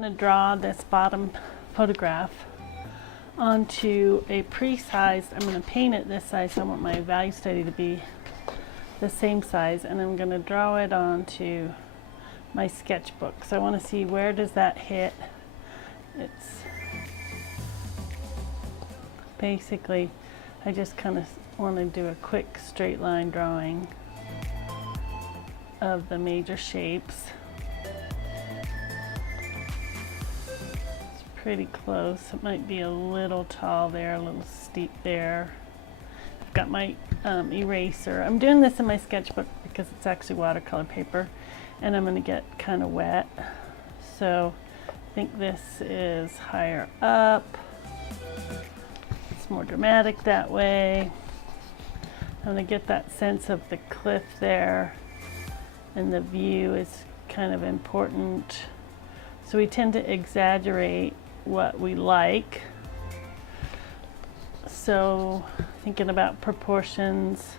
I'm going to draw this bottom photograph onto a pre-sized, I'm going to paint it this size, so I want my value study to be the same size, and I'm going to draw it onto my sketchbook. So I want to see, where does that hit. It's basically, I just kind of want to do a quick straight line drawing of the major shapes. It's pretty close. It might be a little tall there, a little steep there. I've got my eraser. I'm doing this in my sketchbook because it's actually watercolor paper, and I'm going to get kind of wet. So I think this is higher up. It's more dramatic that way. I'm going to get that sense of the cliff there, and the view is kind of important. So we tend to exaggerate what we like. So thinking about proportions,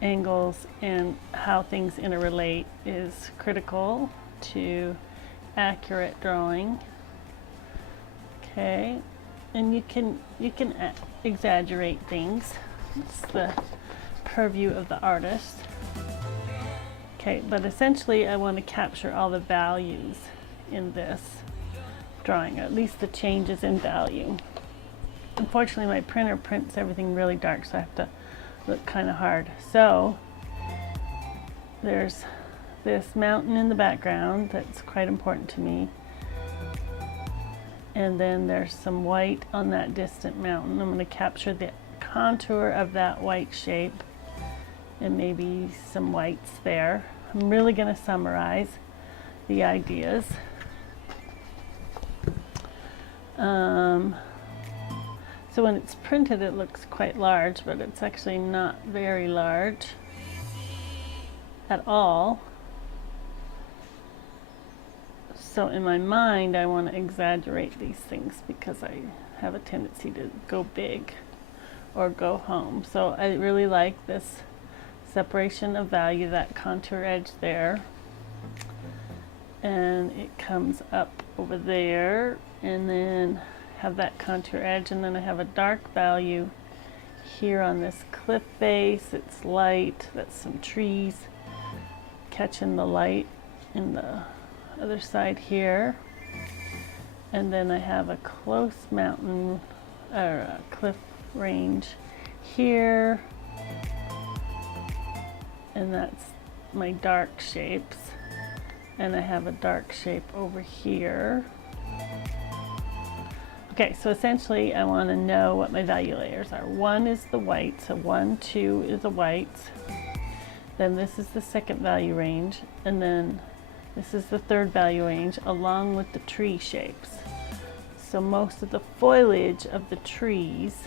angles, and how things interrelate is critical to accurate drawing. Okay, and you can exaggerate things. It's the purview of the artist. Okay, but essentially I want to capture all the values in this drawing, or at least the changes in value. Unfortunately, my printer prints everything really dark, so I have to look kind of hard. So there's this mountain in the background that's quite important to me, and then there's some white on that distant mountain. I'm going to capture the contour of that white shape and maybe some whites there. I'm really going to summarize the ideas. So when it's printed, it looks quite large, but it's actually not very large at all. So in my mind, I want to exaggerate these things because I have a tendency to go big or go home. So I really like this separation of value, that contour edge there, and it comes up over there, and then have that contour edge, and then I have a dark value here on this cliff face. It's light, that's some trees catching the light in the other side here, and then I have a close mountain or a cliff range here, and that's my dark shapes, and I have a dark shape over here. Okay, so essentially I want to know what my value layers are. 1 is the white, so 1, 2 is the whites. Then this is the second value range, and then this is the third value range along with the tree shapes. So most of the foliage of the trees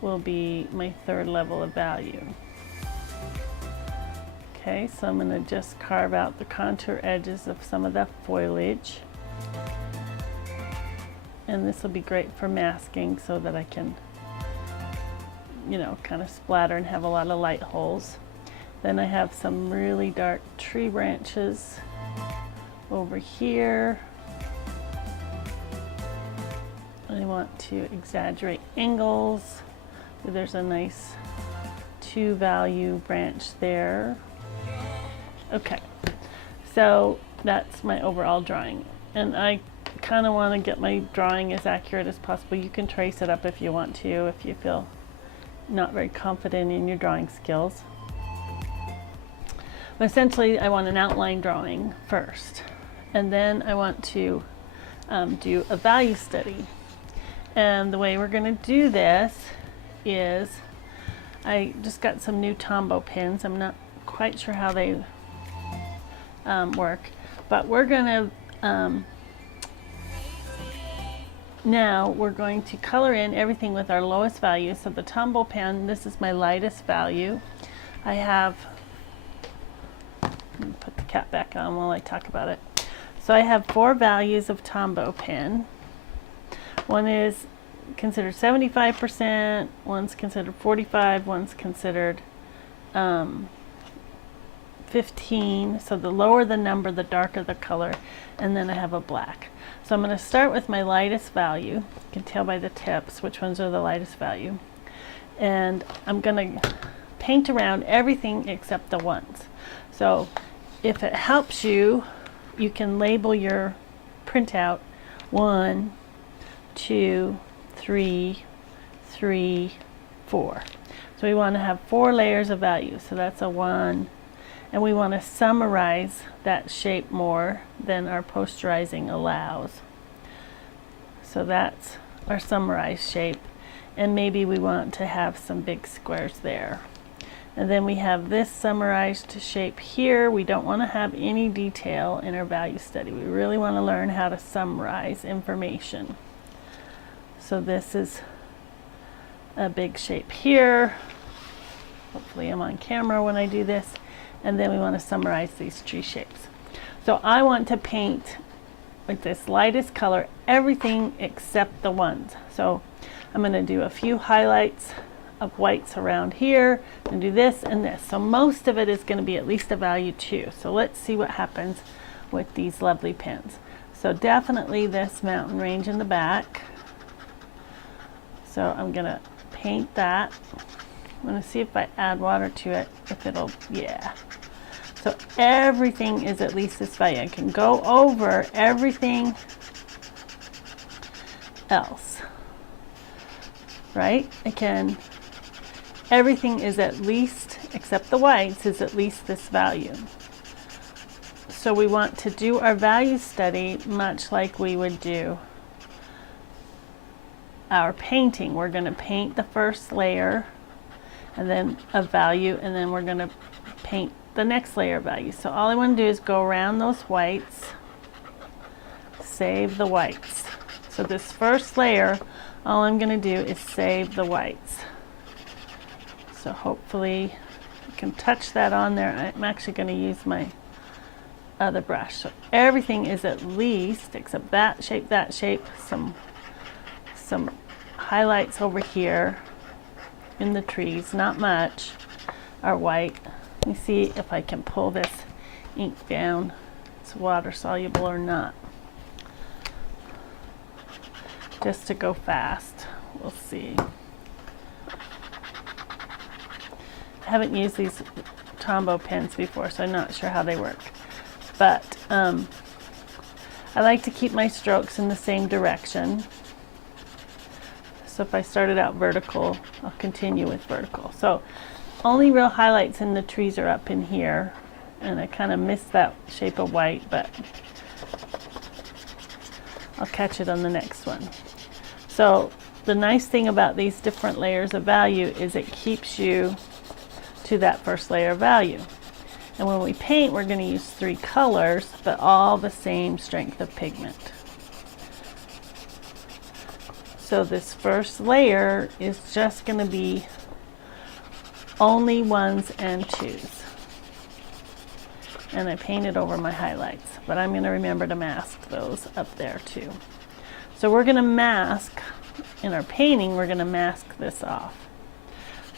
will be my third level of value. Okay, so I'm going to just carve out the contour edges of some of the foliage. And this will be great for masking so that I can, you know, kind of splatter and have a lot of light holes. Then I have some really dark tree branches over here. I want to exaggerate angles. There's a nice 2 value branch there. Okay, so that's my overall drawing, and I kind of want to get my drawing as accurate as possible. You can trace it up if you want to, if you feel not very confident in your drawing skills. But essentially I want an outline drawing first, and then I want to do a value study. And the way we're going to do this is, I just got some new Tombow pens. I'm not quite sure how they work, but we're going to now we're going to color in everything with our lowest value. So the Tombow pen, this is my lightest value. I have, let me put the cap back on while I talk about it. So I have 4 values of Tombow pen. One is considered 75%, one's considered 45%, one's considered 15, so the lower the number, the darker the color, and then I have a black. So I'm going to start with my lightest value. You can tell by the tips which ones are the lightest value. And I'm going to paint around everything except the ones. So if it helps you, you can label your printout 1, 2, 3, 3, 4. So we want to have 4 layers of value. So that's a 1. And we want to summarize that shape more than our posterizing allows. So that's our summarized shape. And maybe we want to have some big squares there. And then we have this summarized shape here. We don't want to have any detail in our value study. We really want to learn how to summarize information. So this is a big shape here. Hopefully I'm on camera when I do this. And then we want to summarize these tree shapes. So I want to paint with this lightest color everything except the ones. So I'm going to do a few highlights of whites around here and do this and this. So most of it is going to be at least a value 2. So let's see what happens with these lovely pens. So definitely this mountain range in the back. So I'm going to paint that. I'm going to see if I add water to it, if it'll, yeah. So everything is at least this value. I can go over everything else, right? Everything is at least, except the whites, is at least this value. So we want to do our value study much like we would do our painting. We're going to paint the first layer and then a value, and then we're going to paint the next layer of value. So all I want to do is go around those whites, save the whites. So this first layer, all I'm going to do is save the whites. So hopefully you can touch that on there. I'm actually going to use my other brush. So everything is at least, except that shape, some highlights over here in the trees, not much, are white. Let me see if I can pull this ink down. It's water soluble or not. Just to go fast. We'll see. I haven't used these Tombow pens before, so I'm not sure how they work. But I like to keep my strokes in the same direction. So if I started out vertical, I'll continue with vertical. So only real highlights in the trees are up in here, and I kind of missed that shape of white, but I'll catch it on the next one. So the nice thing about these different layers of value is it keeps you to that first layer of value. And when we paint, we're going to use 3 colors, but all the same strength of pigment. So this first layer is just going to be only 1s and 2s. And I painted over my highlights, but I'm going to remember to mask those up there too. So we're going to mask, in our painting, we're going to mask this off.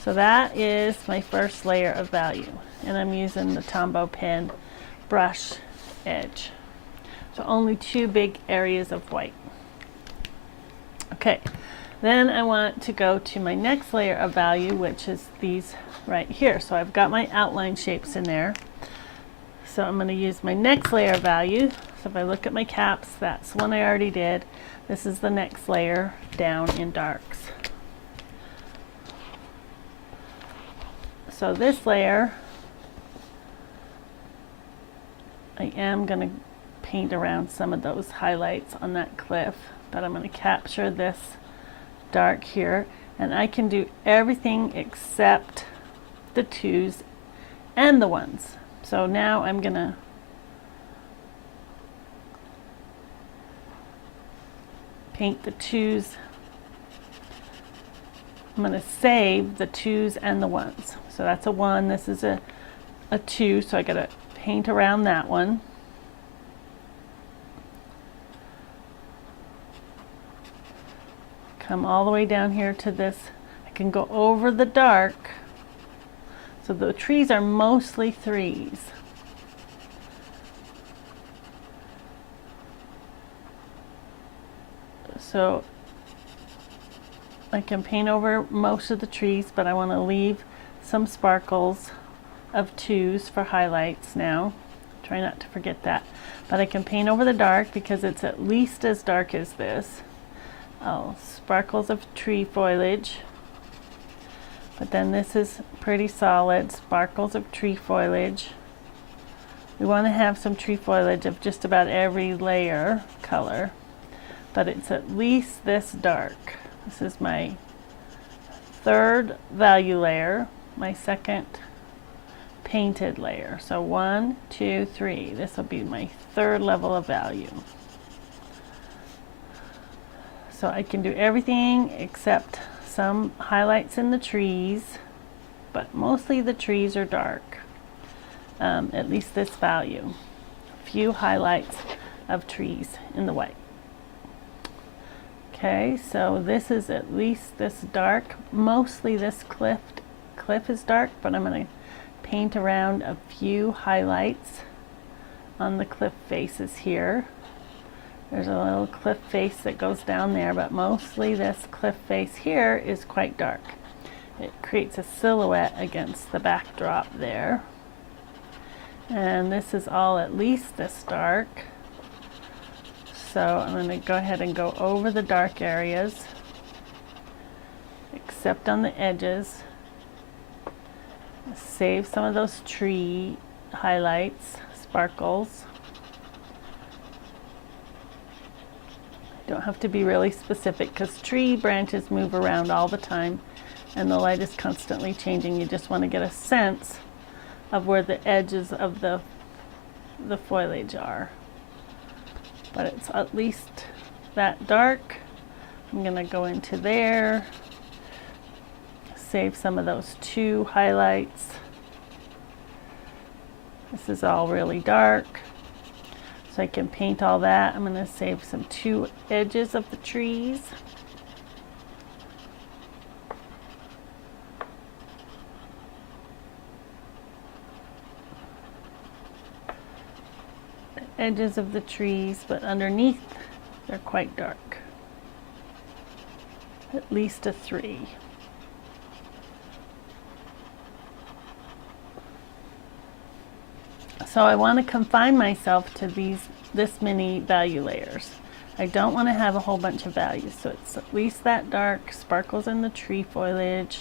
So that is my first layer of value. And I'm using the Tombow pen brush edge. So only 2 big areas of white. Okay, then I want to go to my next layer of value, which is these right here. So I've got my outline shapes in there. So I'm going to use my next layer of value. So if I look at my caps, that's one I already did. This is the next layer down in darks. So this layer, I am going to paint around some of those highlights on that cliff, but I'm going to capture this dark here, and I can do everything except the 2s and the 1s. So now I'm going to paint the 2s. I'm going to save the 2s and the 1s. So that's a 1, this is a 2, so I got to paint around that one. Come all the way down here to this. I can go over the dark. So the trees are mostly 3s. So I can paint over most of the trees, but I want to leave some sparkles of 2s for highlights now. Try not to forget that. But I can paint over the dark because it's at least as dark as this. Oh, sparkles of tree foliage. But then this is pretty solid, sparkles of tree foliage. We want to have some tree foliage of just about every layer color, but it's at least this dark. This is my 3rd value layer, my 2nd painted layer. So 1, 2, 3. This will be my 3rd level of value. So I can do everything except some highlights in the trees, but mostly the trees are dark, at least this value. A few highlights of trees in the white. Okay, so this is at least this dark. Mostly this cliff is dark, but I'm going to paint around a few highlights on the cliff faces here. There's a little cliff face that goes down there, but mostly this cliff face here is quite dark. It creates a silhouette against the backdrop there. And this is all at least this dark. So I'm going to go ahead and go over the dark areas, except on the edges. Save some of those tree highlights, sparkles. Don't have to be really specific because tree branches move around all the time and the light is constantly changing. You just want to get a sense of where the edges of the foliage are. But it's at least that dark. I'm going to go into there, save some of those 2 highlights. This is all really dark. So I can paint all that. I'm going to save some 2 edges of the trees. The edges of the trees, but underneath they're quite dark. At least a 3. So I want to confine myself to this many value layers. I don't want to have a whole bunch of values, so it's at least that dark, sparkles in the tree foliage.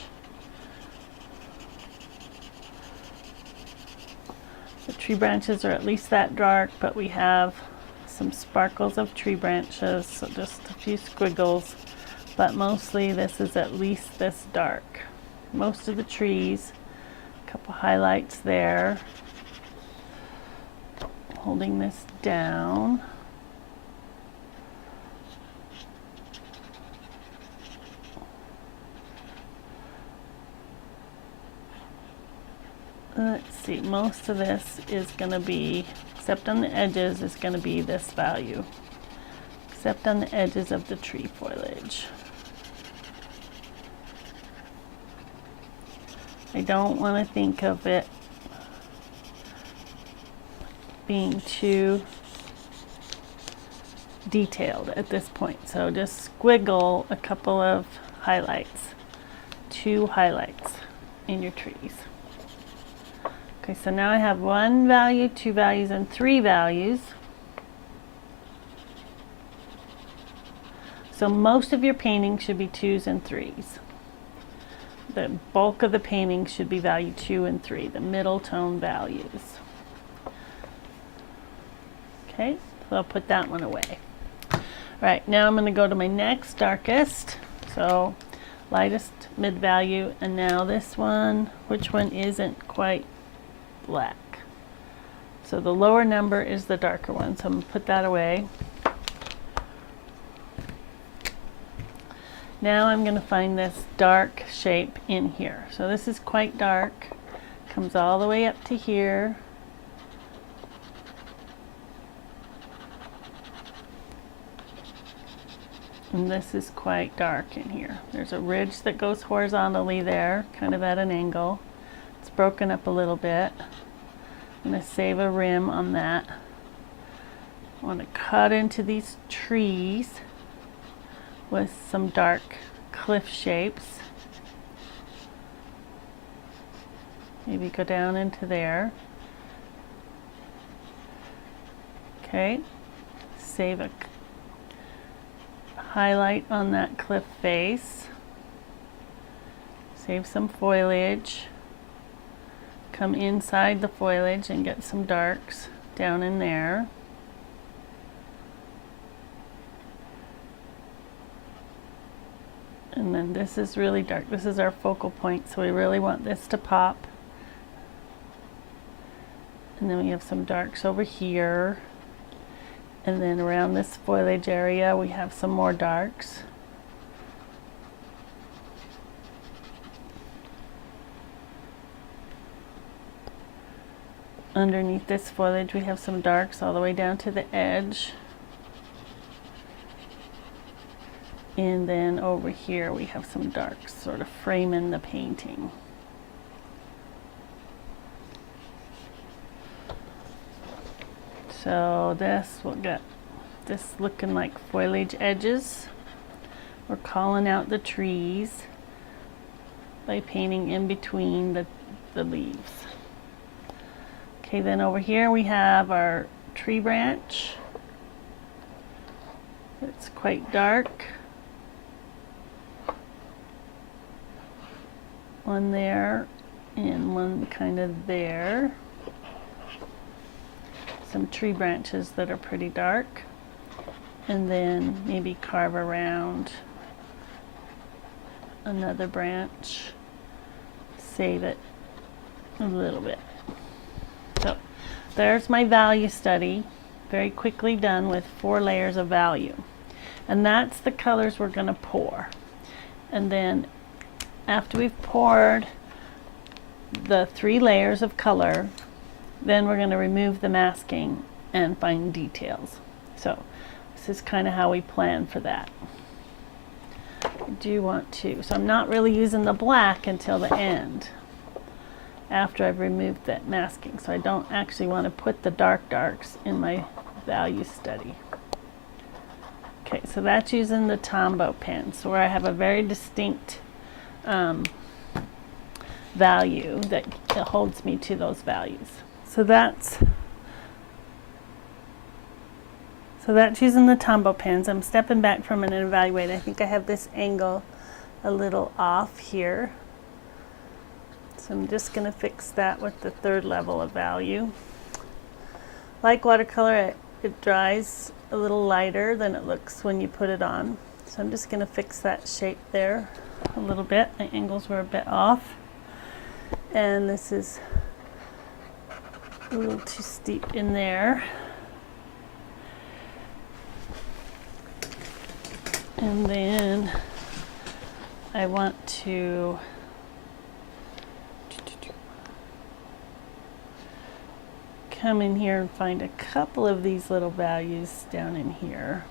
The tree branches are at least that dark, but we have some sparkles of tree branches, so just a few squiggles, but mostly this is at least this dark. Most of the trees, a couple highlights there. Holding this down. Let's see, most of this is going to be, except on the edges, is going to be this value. Except on the edges of the tree foliage. I don't want to think of it being too detailed at this point. So just squiggle a couple of highlights, 2 highlights in your trees. Okay, so now I have 1 value, 2 values, and 3 values. So most of your painting should be 2s and 3s. The bulk of the painting should be value 2 and 3, the middle tone values. Okay, so I'll put that one away. All right, now I'm going to go to my next darkest. So lightest, mid value, and now this one, which one isn't quite black? So the lower number is the darker one, so I'm going to put that away. Now I'm going to find this dark shape in here. So this is quite dark, comes all the way up to here. And this is quite dark in here. There's a ridge that goes horizontally there, kind of at an angle. It's broken up a little bit. I'm going to save a rim on that. I want to cut into these trees. with some dark cliff shapes. Maybe go down into there. Okay, save a highlight on that cliff face. Save some foliage. Come inside the foliage and get some darks down in there. And then this is really dark. This is our focal point, so we really want this to pop. And then we have some darks over here. And then around this foliage area, we have some more darks. Underneath this foliage, we have some darks all the way down to the edge. And then over here, we have some darks sort of framing the painting. So this will get this looking like foliage edges. We're calling out the trees by painting in between the leaves. Okay, then over here we have our tree branch. It's quite dark. One there and one kind of there. Some tree branches that are pretty dark. And then maybe carve around another branch. Save it a little bit. So there's my value study, very quickly done with 4 layers of value. And that's the colors we're going to pour. And then after we've poured the 3 layers of color, then we're going to remove the masking and find details. So this is kind of how we plan for that. I do want to, so I'm not really using the black until the end, after I've removed that masking. So I don't actually want to put the darks in my value study. Okay, so that's using the Tombow pen, so where I have a very distinct value that holds me to those values. So that's using the Tombow pens. I'm stepping back from it and evaluate. I think I have this angle a little off here. So I'm just going to fix that with the 3rd level of value. Like watercolor, it dries a little lighter than it looks when you put it on. So I'm just going to fix that shape there a little bit. My angles were a bit off. And this is a little too steep in there. And then I want to come in here and find a couple of these little values down in here,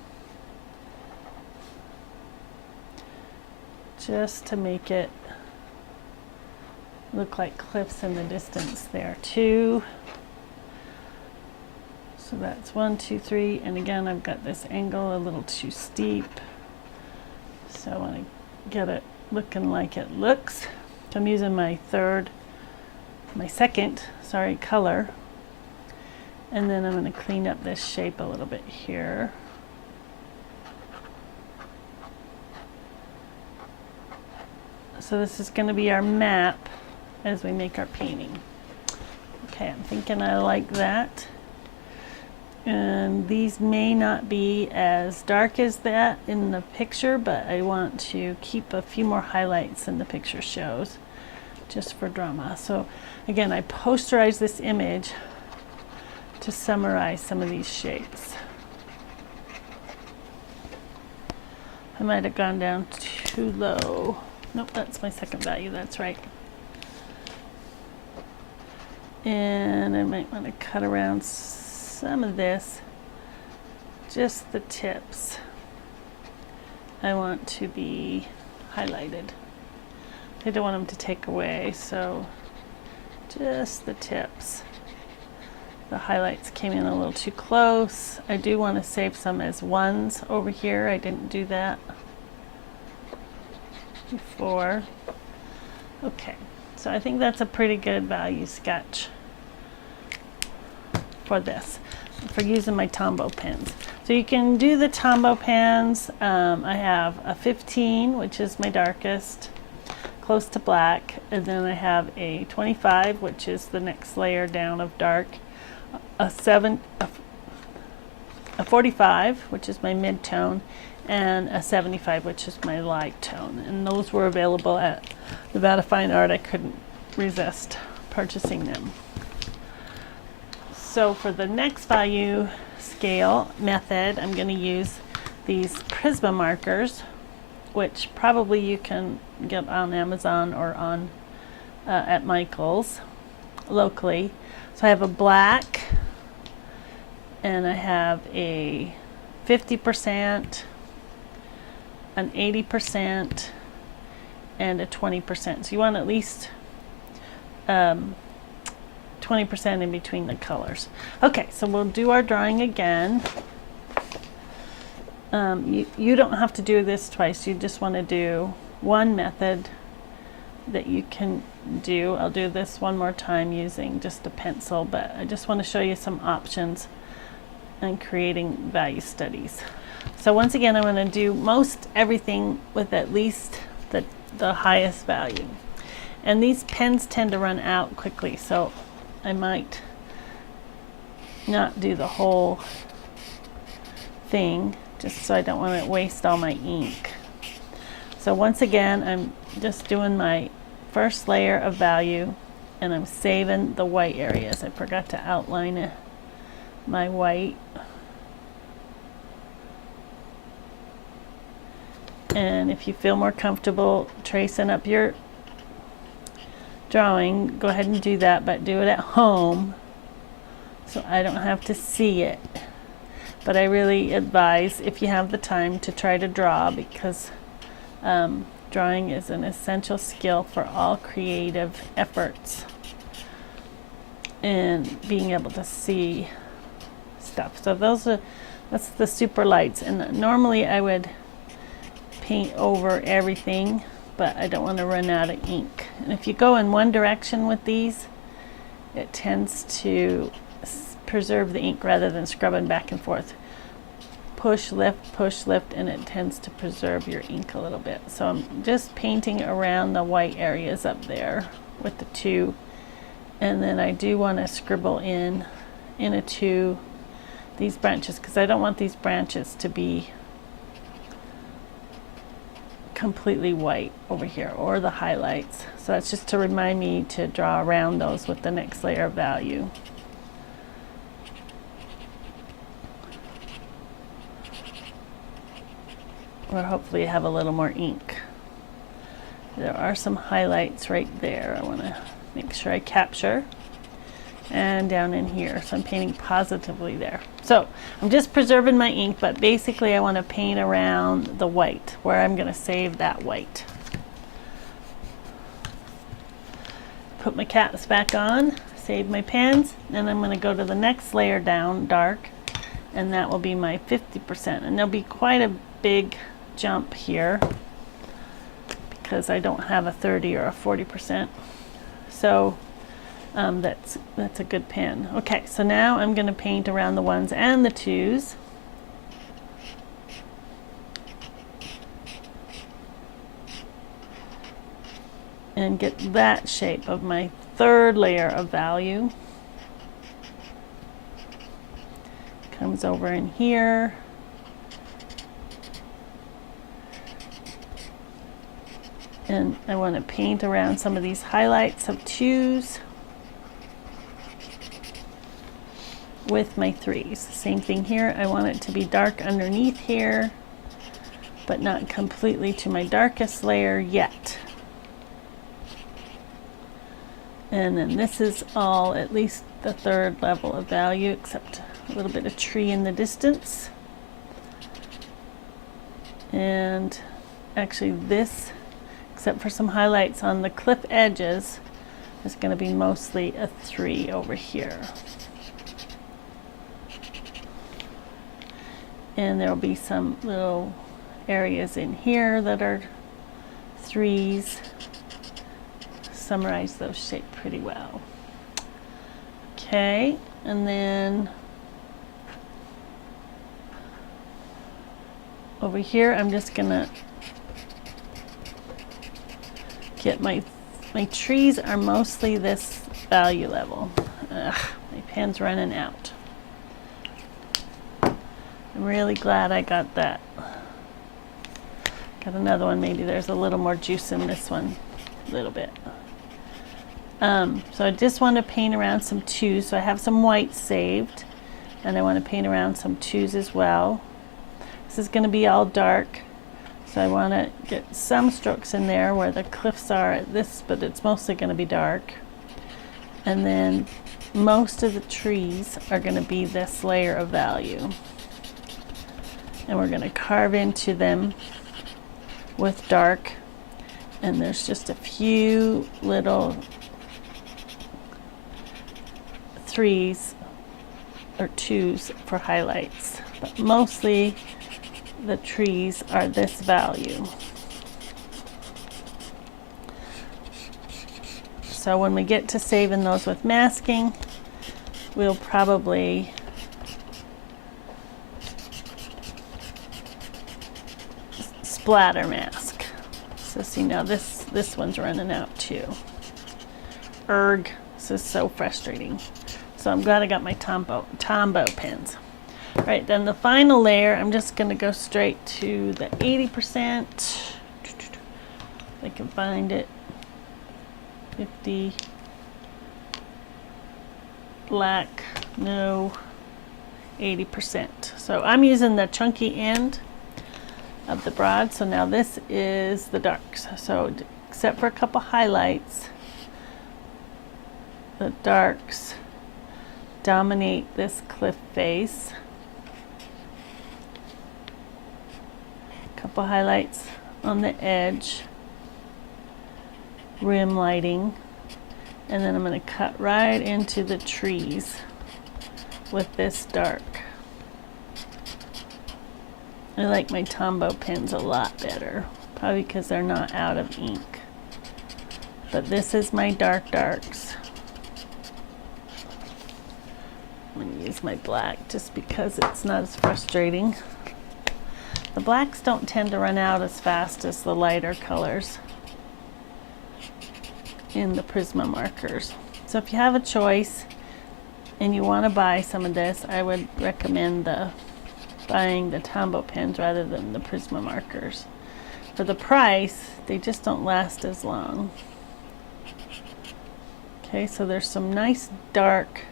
just to make it look like cliffs in the distance there too. So that's 1, 2, 3, and again I've got this angle a little too steep, so I want to get it looking like it looks. So I'm using my second color. And then I'm going to clean up this shape a little bit here. So this is going to be our map as we make our painting. Okay, I'm thinking I like that. And these may not be as dark as that in the picture, but I want to keep a few more highlights than the picture shows, just for drama. So again, I posterized this image to summarize some of these shapes. I might have gone down too low. Nope, that's my second value, that's right. And I might want to cut around some of this, just the tips. I want to be highlighted. I don't want them to take away, so just the tips. The highlights came in a little too close. I do want to save some as ones over here. I didn't do that. 54. Okay, so I think that's a pretty good value sketch for this, for using my Tombow pens. So you can do the Tombow pens. I have a 15, which is my darkest, close to black, and then I have a 25, which is the next layer down of dark, a 45, which is my mid-tone, and a 75, which is my light tone. And those were available at Nevada Fine Art. I couldn't resist purchasing them. So for the next value scale method, I'm going to use these Prisma markers, which probably you can get on Amazon or on at Michael's locally. So I have a black, and I have a 50%, an 80%, and a 20%. So you want at least 20% in between the colors. Okay, so we'll do our drawing again. You don't have to do this twice. You just want to do one method that you can do. I'll do this one more time using just a pencil, but I just want to show you some options in creating value studies. So once again, I'm going to do most everything with at least the highest value. And these pens tend to run out quickly, so I might not do the whole thing, just so I don't want to waste all my ink. So once again, I'm just doing my first layer of value, and I'm saving the white areas. I forgot to outline my white. And if you feel more comfortable tracing up your drawing, go ahead and do that, but do it at home so I don't have to see it. But I really advise, if you have the time, to try to draw, because drawing is an essential skill for all creative efforts and being able to see stuff. So that's the super lights, and normally I would paint over everything, but I don't want to run out of ink. And if you go in one direction with these, it tends to preserve the ink rather than scrubbing back and forth. Push, lift, and it tends to preserve your ink a little bit. So I'm just painting around the white areas up there with the two, and then I do want to scribble in into these branches, because I don't want these branches to be completely white over here, or the highlights. So that's just to remind me to draw around those with the next layer of value. Or hopefully have a little more ink. There are some highlights right there I want to make sure I capture, and down in here. So I'm painting positively there. So I'm just preserving my ink, but basically I want to paint around the white where I'm going to save that white. Put my caps back on, save my pens, and I'm going to go to the next layer down, dark, and that will be my 50%. And there'll be quite a big jump here because I don't have a 30 or a 40%. So that's a good pen. Okay, so now I'm going to paint around the ones and the twos. And get that shape of my third layer of value. Comes over in here. And I want to paint around some of these highlights of twos with my threes. Same thing here. I want it to be dark underneath here, but not completely to my darkest layer yet. And then this is all at least the third level of value, except a little bit of tree in the distance. And actually this, except for some highlights on the cliff edges, is going to be mostly a 3 over here. And there will be some little areas in here that are threes summarize those shape pretty well. Okay, and then over here I'm just gonna get my trees are mostly this value level. Ugh, my pen's running out. I'm really glad I got that. Got another one, maybe there's a little more juice in this one, a little bit. So I just want to paint around some twos. So I have some white saved, and I want to paint around some twos as well. This is going to be all dark, so I want to get some strokes in there where the cliffs are at this, but it's mostly going to be dark. And then most of the trees are going to be this layer of value. And we're going to carve into them with dark. And there's just a few little threes or twos for highlights. But mostly the trees are this value. So when we get to saving those with masking, we'll probably splatter mask. So see, now this one's running out too. Erg, this is so frustrating. So I'm glad I got my Tombow pens. All right, then the final layer, I'm just gonna go straight to the 80%. If I can find it. 50. Black, no, 80%. So I'm using the chunky end of the broad. So now this is the darks. So except for a couple highlights, the darks dominate this cliff face. Couple highlights on the edge, rim lighting, and then I'm going to cut right into the trees with this dark. I like my Tombow pens a lot better, probably because they're not out of ink. But this is my darks. I'm going to use my black just because it's not as frustrating. The blacks don't tend to run out as fast as the lighter colors in the Prisma markers. So if you have a choice and you want to buy some of this, I would recommend buying the Tombow pens rather than the Prisma markers. For the price, they just don't last as long. Okay, so there's some nice dark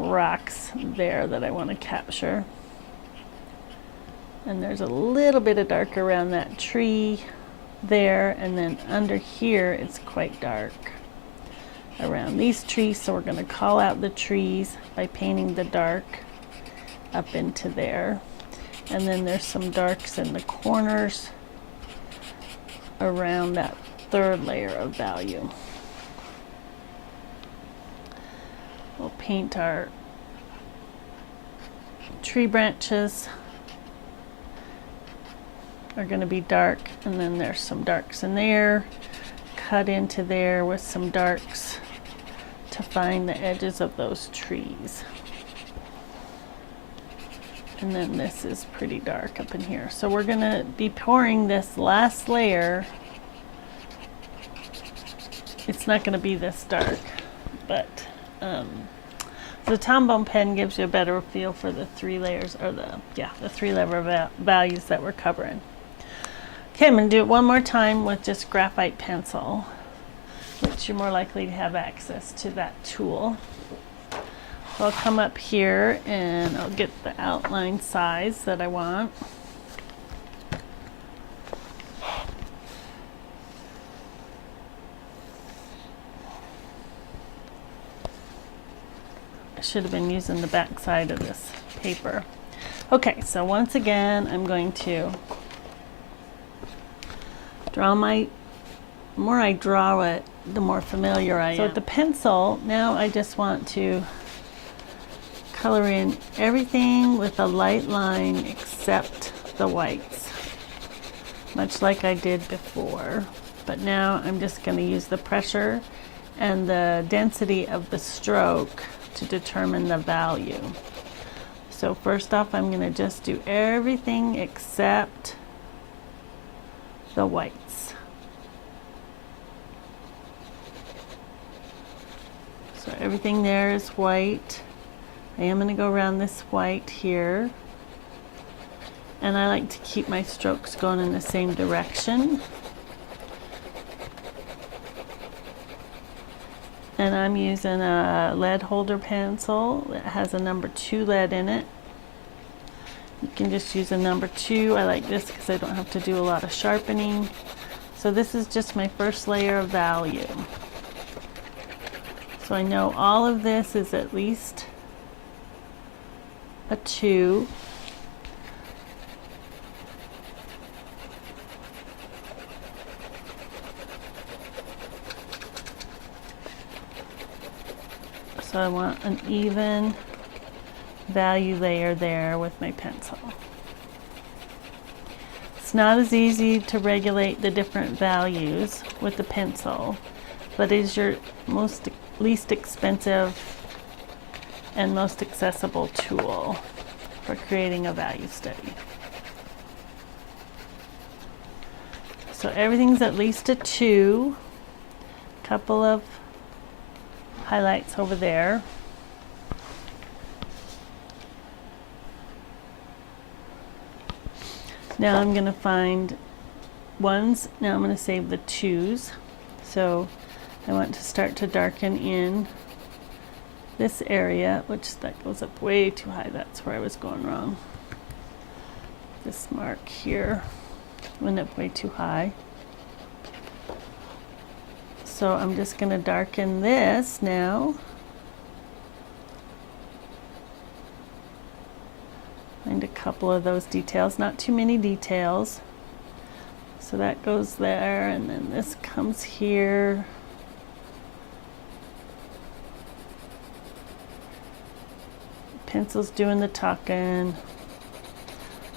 rocks there that I want to capture. And there's a little bit of dark around that tree there, and then under here it's quite dark around these trees. So we're going to call out the trees by painting the dark up into there. And then there's some darks in the corners around that third layer of value. We'll paint our tree branches are going to be dark, and then there's some darks in there, cut into there with some darks to find the edges of those trees. And then this is pretty dark up in here. So we're going to be pouring this last layer. It's not going to be this dark, but the Tombow pen gives you a better feel for the three layers, or the three layer values that we're covering. Okay, I'm going to do it one more time with just graphite pencil, which you're more likely to have access to that tool. So I'll come up here and I'll get the outline size that I want. I should have been using the back side of this paper. Okay, so once again, I'm going to draw the more I draw it, the more familiar I am. So with the pencil, now I just want to color in everything with a light line except the whites. much like I did before. But now I'm just going to use the pressure and the density of the stroke to determine the value. So first off, I'm going to just do everything except the whites. So everything there is white. I am going to go around this white here. And I like to keep my strokes going in the same direction. And I'm using a lead holder pencil that has a number 2 lead in it. You can just use a number 2. I like this because I don't have to do a lot of sharpening. So this is just my first layer of value. So I know all of this is at least a 2. So I want an even value layer there with my pencil. It's not as easy to regulate the different values with the pencil, but it is your least expensive and most accessible tool for creating a value study. So everything's at least a 2. Couple of highlights over there. Now I'm going to find 1s. Now I'm going to save the 2s. So I want to start to darken in this area, which that goes up way too high. That's where I was going wrong. This mark here went up way too high. So I'm just going to darken this now. Find a couple of those details, not too many details. So that goes there, and then this comes here. Pencil's doing the talking.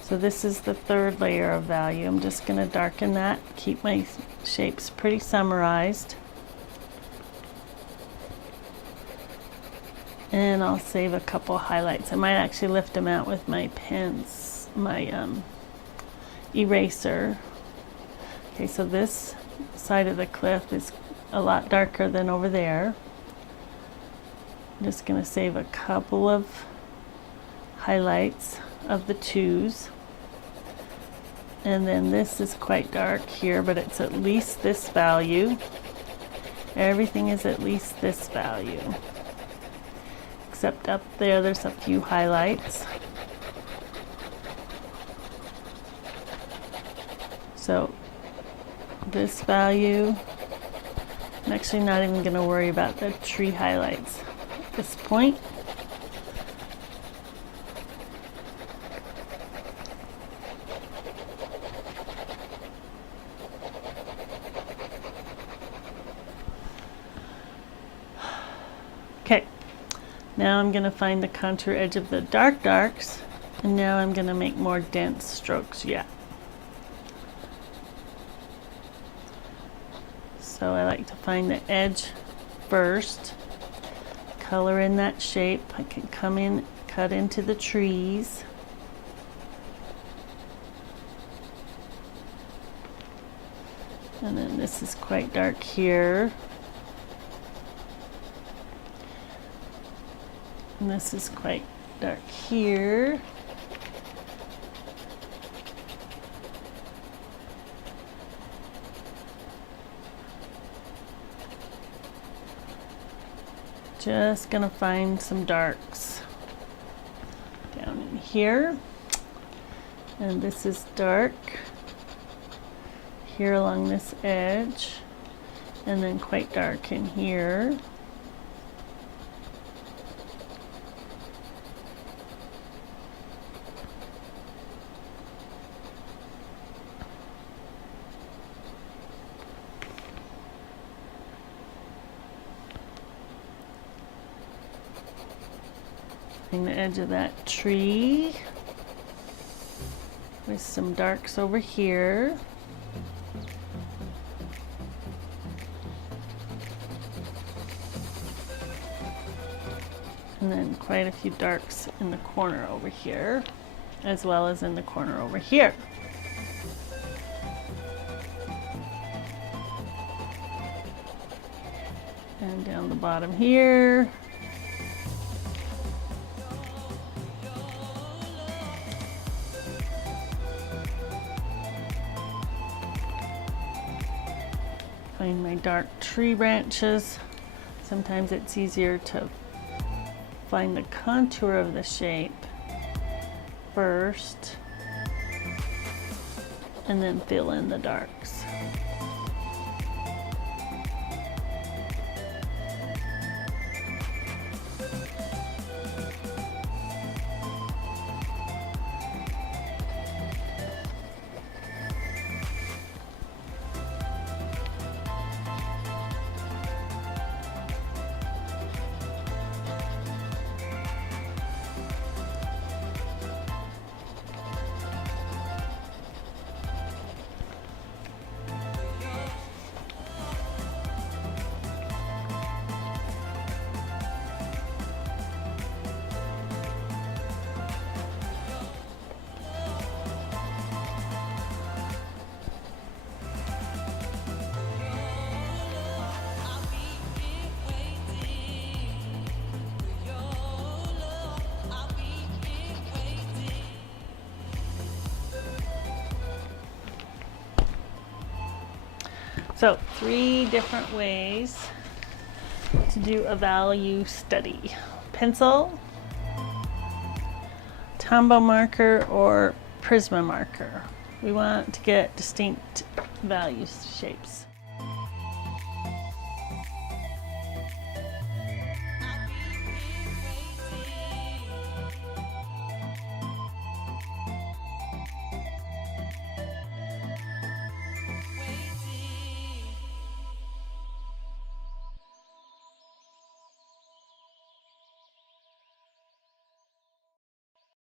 So this is the 3rd layer of value. I'm just going to darken that, keep my shapes pretty summarized. And I'll save a couple highlights. I might actually lift them out with my pens, my eraser. Okay, so this side of the cliff is a lot darker than over there. I'm just going to save a couple of highlights of the 2s. And then this is quite dark here, but it's at least this value. Everything is at least this value. Except up there, there's a few highlights. So this value, I'm actually not even going to worry about the tree highlights at this point. Okay. Now I'm going to find the contour edge of the darks, and now I'm going to make more dense strokes yet. So I like to find the edge first, color in that shape. I can come in, cut into the trees. And then this is quite dark here. And this is quite dark here. Just gonna find some darks down in here. And this is dark here along this edge. And then quite dark in here. The edge of that tree with some darks over here. And then quite a few darks in the corner over here, as well as in the corner over here. And down the bottom here. Find my dark tree branches. Sometimes it's easier to find the contour of the shape first and then fill in the darks. So 3 different ways to do a value study. Pencil, Tombow marker, or Prisma marker. We want to get distinct value shapes.